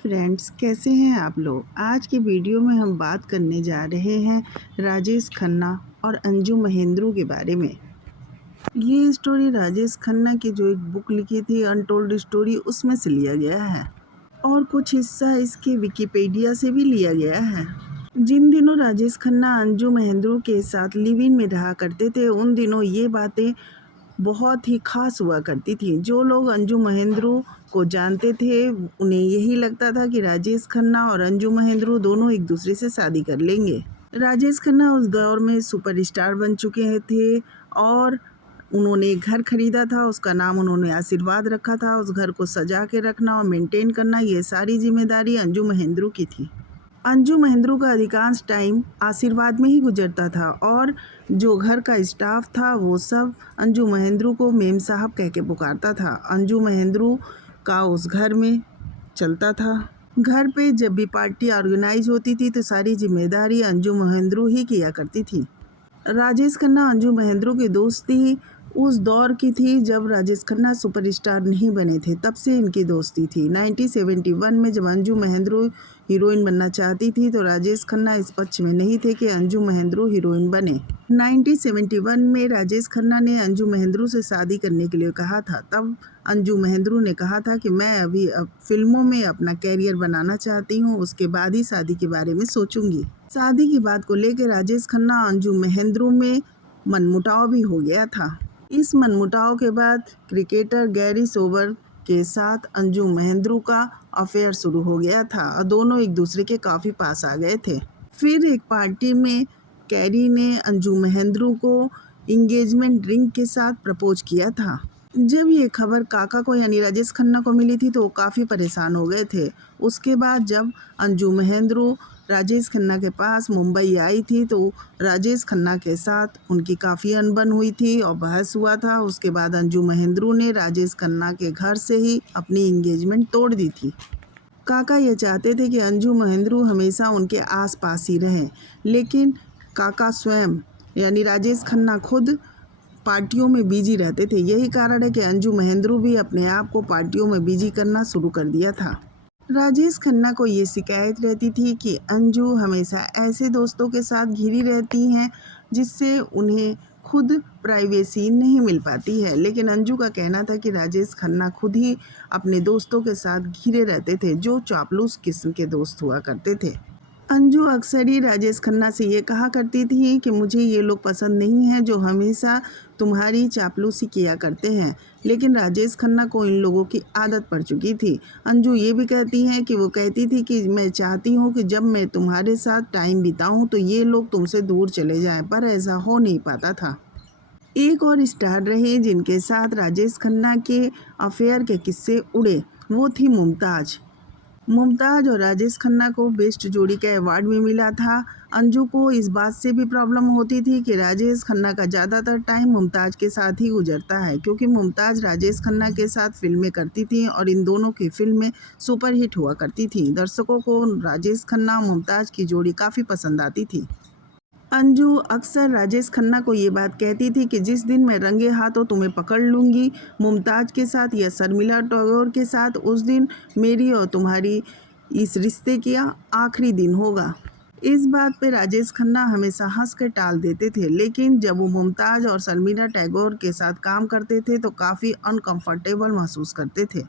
Friends, कैसे हैं आप लोग। आज की वीडियो में हम बात करने जा रहे हैं राजेश खन्ना और अंजू महेंद्रू के बारे में। ये स्टोरी राजेश खन्ना की जो एक बुक लिखी थी अनटोल्ड स्टोरी, उसमें से लिया गया है और कुछ हिस्सा इसके विकिपीडिया से भी लिया गया है। जिन दिनों राजेश खन्ना अंजू महेंद्रू के साथ लिव इन में रहा करते थे, उन दिनों ये बातें बहुत ही खास हुआ करती थी। जो लोग अंजू महेंद्रू को जानते थे, उन्हें यही लगता था कि राजेश खन्ना और अंजू महेंद्रू दोनों एक दूसरे से शादी कर लेंगे। राजेश खन्ना उस दौर में सुपरस्टार बन चुके थे और उन्होंने एक घर खरीदा था। उसका नाम उन्होंने आशीर्वाद रखा था। उस घर को सजा के रखना और मेंटेन करना, ये सारी जिम्मेदारी अंजू महेंद्रू की थी। अंजू महेंद्रू का अधिकांश टाइम आशीर्वाद में ही गुजरता था और जो घर का स्टाफ था वो सब अंजू महेंद्रू को मेम साहब कह के पुकारता था। अंजू महेंद्रू का उस घर में चलता था। घर पे जब भी पार्टी ऑर्गेनाइज होती थी तो सारी जिम्मेदारी अंजू महेंद्रू ही किया करती थी। राजेश खन्ना अंजू महेंद्रू की दोस्ती उस दौर की थी जब राजेश खन्ना सुपरस्टार नहीं बने थे, तब से इनकी दोस्ती थी। 1971 में जब अंजू महेंद्रू हीरोइन बनना चाहती थी तो राजेश खन्ना इस पक्ष में नहीं थे कि अंजू महेंद्रू हीरोइन बने। 1971 में राजेश खन्ना ने अंजू महेंद्रू से शादी करने के लिए कहा था। तब अंजू महेंद्रू ने कहा था कि मैं अभी फिल्मों में अपना कैरियर बनाना चाहती हूँ, उसके बाद ही शादी के बारे में सोचूंगी। शादी की बात को लेकर राजेश खन्ना अंजू महेंद्रू में मनमुटाव भी हो गया था। इस मनमुटाव के बाद क्रिकेटर गैरी सोबर के साथ अंजू महेंद्रू का अफेयर शुरू हो गया था और दोनों एक दूसरे के काफ़ी पास आ गए थे। फिर एक पार्टी में कैरी ने अंजू महेंद्रू को इंगेजमेंट रिंग के साथ प्रपोज किया था। जब ये खबर काका को यानी राजेश खन्ना को मिली थी तो वो काफ़ी परेशान हो गए थे। उसके बाद जब अंजू महेंद्रू राजेश खन्ना के पास मुंबई आई थी तो राजेश खन्ना के साथ उनकी काफ़ी अनबन हुई थी और बहस हुआ था। उसके बाद अंजू महेंद्रू ने राजेश खन्ना के घर से ही अपनी इंगेजमेंट तोड़ दी थी। काका ये चाहते थे कि अंजू महेंद्रू हमेशा उनके आसपास ही रहें, लेकिन काका स्वयं यानी राजेश खन्ना खुद पार्टियों में बिजी रहते थे। यही कारण है कि अंजू महेंद्रू भी अपने आप को पार्टियों में बिजी करना शुरू कर दिया था। राजेश खन्ना को ये शिकायत रहती थी कि अंजू हमेशा ऐसे दोस्तों के साथ घिरी रहती हैं जिससे उन्हें खुद प्राइवेसी नहीं मिल पाती है, लेकिन अंजू का कहना था कि राजेश खन्ना खुद ही अपने दोस्तों के साथ घिरे रहते थे, जो चापलूस किस्म के दोस्त हुआ करते थे। अंजू अक्सर ही राजेश खन्ना से ये कहा करती थी कि मुझे ये लोग पसंद नहीं हैं जो हमेशा तुम्हारी चापलूसी किया करते हैं, लेकिन राजेश खन्ना को इन लोगों की आदत पड़ चुकी थी। अंजू ये भी कहती हैं कि वो कहती थी कि मैं चाहती हूँ कि जब मैं तुम्हारे साथ टाइम बिताऊँ तो ये लोग तुमसे दूर चले जाएं, पर ऐसा हो नहीं पाता था। एक और स्टार रहे जिनके साथ राजेश खन्ना के अफेयर के किस्से उड़े, वो थी मुमताज़। मुमताज़ और राजेश खन्ना को बेस्ट जोड़ी का अवार्ड भी मिला था। अंजू को इस बात से भी प्रॉब्लम होती थी कि राजेश खन्ना का ज़्यादातर टाइम मुमताज़ के साथ ही गुजरता है, क्योंकि मुमताज़ राजेश खन्ना के साथ फिल्में करती थी और इन दोनों की फिल्में सुपरहिट हुआ करती थी। दर्शकों को राजेश खन्ना मुमताज़ की जोड़ी काफ़ी पसंद आती थी। अंजू अक्सर राजेश खन्ना को ये बात कहती थी कि जिस दिन मैं रंगे हाथों तुम्हें पकड़ लूँगी मुमताज़ के साथ या शर्मिला टैगोर के साथ, उस दिन मेरी और तुम्हारी इस रिश्ते का आखिरी दिन होगा। इस बात पे राजेश खन्ना हमेशा हंस कर टाल देते थे, लेकिन जब वो मुमताज़ और शर्मिला टैगोर के साथ काम करते थे तो काफ़ी अनकंफर्टेबल महसूस करते थे।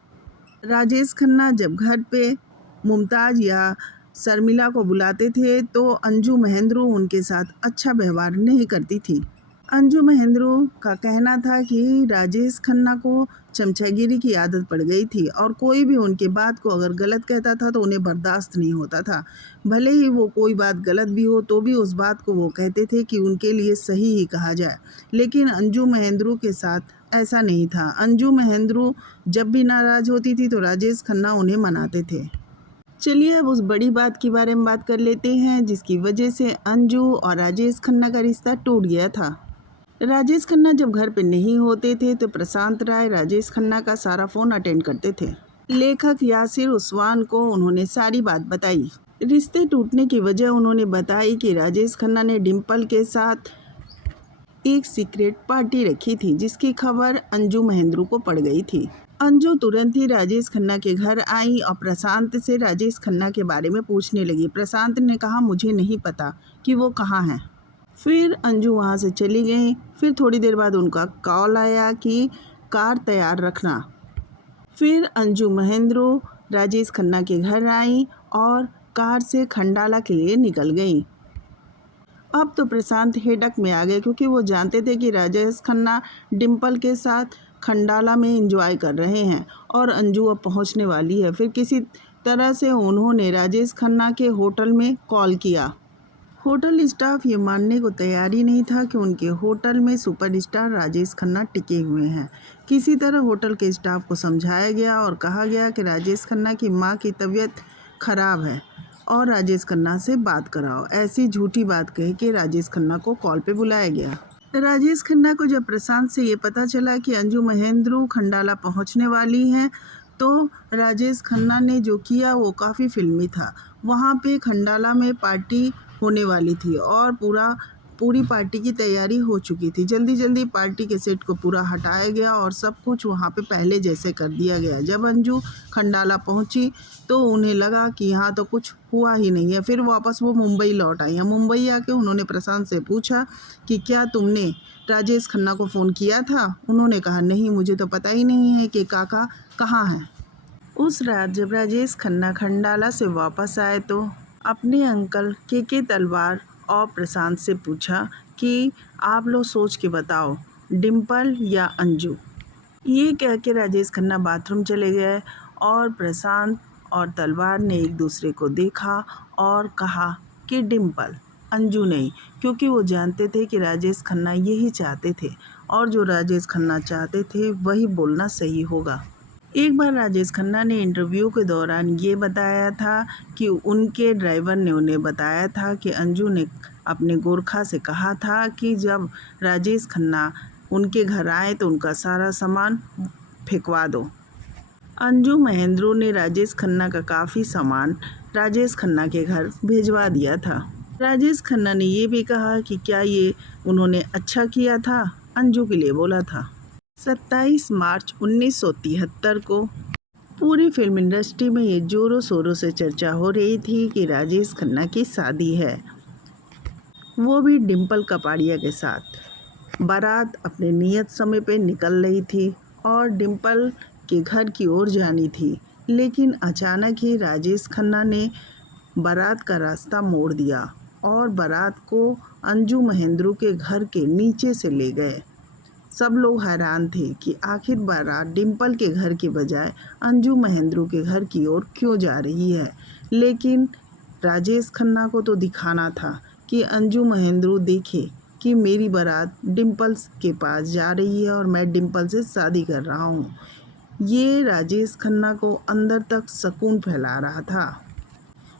राजेश खन्ना जब घर पे मुमताज़ या शर्मिला को बुलाते थे तो अंजू महेंद्रू उनके साथ अच्छा व्यवहार नहीं करती थी। अंजू महेंद्रू का कहना था कि राजेश खन्ना को चमचागिरी की आदत पड़ गई थी और कोई भी उनके बात को अगर गलत कहता था तो उन्हें बर्दाश्त नहीं होता था। भले ही वो कोई बात गलत भी हो तो भी उस बात को वो कहते थे कि उनके लिए सही ही कहा जाए, लेकिन अंजू महेंद्रू के साथ ऐसा नहीं था। अंजू महेंद्रू जब भी नाराज़ होती थी तो राजेश खन्ना उन्हें मनाते थे। चलिए अब उस बड़ी बात के बारे में बात कर लेते हैं जिसकी वजह से अंजू और राजेश खन्ना का रिश्ता टूट गया था। राजेश खन्ना जब घर पे नहीं होते थे तो प्रशांत राय राजेश खन्ना का सारा फ़ोन अटेंड करते थे। लेखक यासिर उस्मान को उन्होंने सारी बात बताई। रिश्ते टूटने की वजह उन्होंने बताई कि राजेश खन्ना ने डिम्पल के साथ एक सीक्रेट पार्टी रखी थी जिसकी खबर अंजू महेंद्रू को पड़ गई थी। अंजू तुरंत ही राजेश खन्ना के घर आई और प्रशांत से राजेश खन्ना के बारे में पूछने लगी। प्रशांत ने कहा मुझे नहीं पता कि वो कहाँ हैं। फिर अंजू वहाँ से चली गई। फिर थोड़ी देर बाद उनका कॉल आया कि कार तैयार रखना। फिर अंजू महेंद्रू राजेश खन्ना के घर आई और कार से खंडाला के लिए निकल गई। अब तो प्रशांत हेडक में आ गए क्योंकि वो जानते थे कि राजेश खन्ना डिम्पल के साथ खंडाला में एंजॉय कर रहे हैं और अंजू अब पहुंचने वाली है। फिर किसी तरह से उन्होंने राजेश खन्ना के होटल में कॉल किया। होटल स्टाफ ये मानने को तैयार ही नहीं था कि उनके होटल में सुपरस्टार राजेश खन्ना टिके हुए हैं। किसी तरह होटल के स्टाफ को समझाया गया और कहा गया कि राजेश खन्ना की मां की तबीयत खराब है और राजेश खन्ना से बात कराओ। ऐसी झूठी बात कह के राजेश खन्ना को कॉल पे बुलाया गया। राजेश खन्ना को जब प्रशांत से ये पता चला कि अंजू महेंद्रू खंडाला पहुंचने वाली हैं तो राजेश खन्ना ने जो किया वो काफ़ी फिल्मी था। वहाँ पे खंडाला में पार्टी होने वाली थी और पूरी पार्टी की तैयारी हो चुकी थी। जल्दी जल्दी पार्टी के सेट को पूरा हटाया गया और सब कुछ वहाँ पे पहले जैसे कर दिया गया। जब अंजू खंडाला पहुँची तो उन्हें लगा कि यहाँ तो कुछ हुआ ही नहीं है। फिर वापस वो मुंबई लौट आई हैं। मुंबई आके उन्होंने प्रशांत से पूछा कि क्या तुमने राजेश खन्ना को फ़ोन किया था। उन्होंने कहा नहीं, मुझे तो पता ही नहीं है कि काका कहाँ हैं। उस रात जब राजेश खन्ना खंडाला से वापस आए तो अपने अंकल के तलवार और प्रशांत से पूछा कि आप लोग सोच के बताओ, डिम्पल या अंजू। ये कह के राजेश खन्ना बाथरूम चले गए और प्रशांत और तलवार ने एक दूसरे को देखा और कहा कि डिम्पल, अंजू नहीं, क्योंकि वो जानते थे कि राजेश खन्ना यही चाहते थे और जो राजेश खन्ना चाहते थे वही बोलना सही होगा। एक बार राजेश खन्ना ने इंटरव्यू के दौरान ये बताया था कि उनके ड्राइवर ने उन्हें बताया था कि अंजू ने अपने गोरखा से कहा था कि जब राजेश खन्ना उनके घर आए तो उनका सारा सामान फेंकवा दो। अंजू महेंद्रू ने राजेश खन्ना का काफ़ी सामान राजेश खन्ना के घर भिजवा दिया था। राजेश खन्ना ने ये भी कहा कि क्या ये उन्होंने अच्छा किया था, अंजू के लिए बोला था। 27 मार्च 1973 को पूरी फिल्म इंडस्ट्री में ये जोरों शोरों से चर्चा हो रही थी कि राजेश खन्ना की शादी है, वो भी डिम्पल कपाड़िया के साथ। बारात अपने नियत समय पे निकल रही थी और डिम्पल के घर की ओर जानी थी, लेकिन अचानक ही राजेश खन्ना ने बारात का रास्ता मोड़ दिया और बारात को अंजू महेंद्रू के घर के नीचे से ले गए। सब लोग हैरान थे कि आखिर बारात डिम्पल के घर के बजाय अंजू महेंद्रू के घर की ओर क्यों जा रही है। लेकिन राजेश खन्ना को तो दिखाना था कि अंजू महेंद्रू देखे कि मेरी बारात डिम्पल के पास जा रही है और मैं डिम्पल से शादी कर रहा हूँ। ये राजेश खन्ना को अंदर तक सुकून फैला रहा था।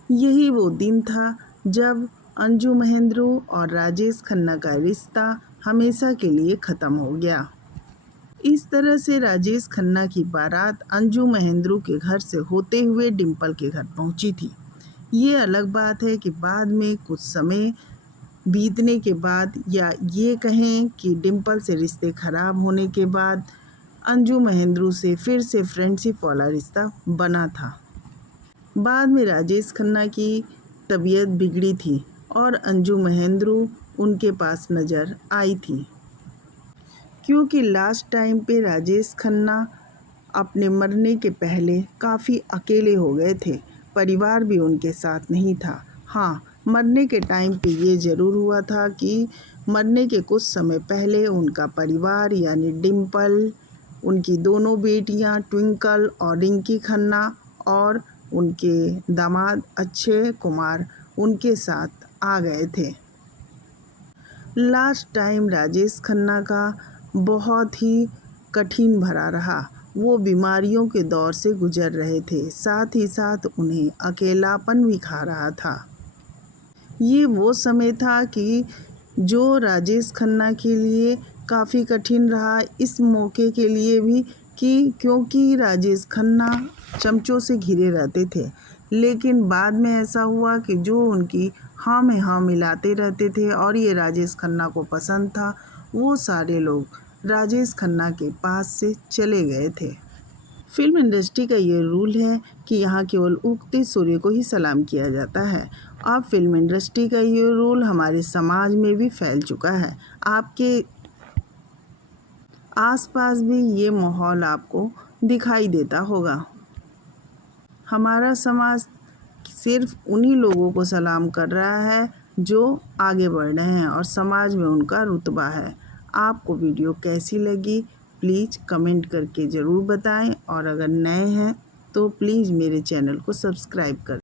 यही वो दिन था जब अंजू महेंद्रू और राजेश खन्ना का रिश्ता हमेशा के लिए ख़त्म हो गया। इस तरह से राजेश खन्ना की बारात अंजू महेंद्रू के घर से होते हुए डिम्पल के घर पहुंची थी। ये अलग बात है कि बाद में कुछ समय बीतने के बाद या ये कहें कि डिम्पल से रिश्ते ख़राब होने के बाद अंजू महेंद्रू से फिर से फ्रेंडशिप वाला रिश्ता बना था। बाद में राजेश खन्ना की तबीयत बिगड़ी थी और अंजू महेंद्रू उनके पास नज़र आई थी, क्योंकि लास्ट टाइम पे राजेश खन्ना अपने मरने के पहले काफ़ी अकेले हो गए थे। परिवार भी उनके साथ नहीं था। हाँ, मरने के टाइम पे ये ज़रूर हुआ था कि मरने के कुछ समय पहले उनका परिवार यानी डिम्पल, उनकी दोनों बेटियां ट्विंकल और रिंकी खन्ना और उनके दामाद अक्षय कुमार उनके साथ आ गए थे। लास्ट टाइम राजेश खन्ना का बहुत ही कठिन भरा रहा। वो बीमारियों के दौर से गुजर रहे थे, साथ ही साथ उन्हें अकेलापन भी खा रहा था। ये वो समय था कि जो राजेश खन्ना के लिए काफ़ी कठिन रहा इस मौके के लिए भी, कि क्योंकि राजेश खन्ना चमचों से घिरे रहते थे। लेकिन बाद में ऐसा हुआ कि जो उनकी हाँ में हाँ मिलाते रहते थे और ये राजेश खन्ना को पसंद था, वो सारे लोग राजेश खन्ना के पास से चले गए थे। फिल्म इंडस्ट्री का ये रूल है कि यहाँ केवल उगते सूर्य को ही सलाम किया जाता है। अब फिल्म इंडस्ट्री का ये रूल हमारे समाज में भी फैल चुका है। आपके आसपास भी ये माहौल आपको दिखाई देता होगा। हमारा समाज सिर्फ उन्हीं लोगों को सलाम कर रहा है जो आगे बढ़ रहे हैं और समाज में उनका रुतबा है। आपको वीडियो कैसी लगी प्लीज़ कमेंट करके ज़रूर बताएं और अगर नए हैं तो प्लीज़ मेरे चैनल को सब्सक्राइब कर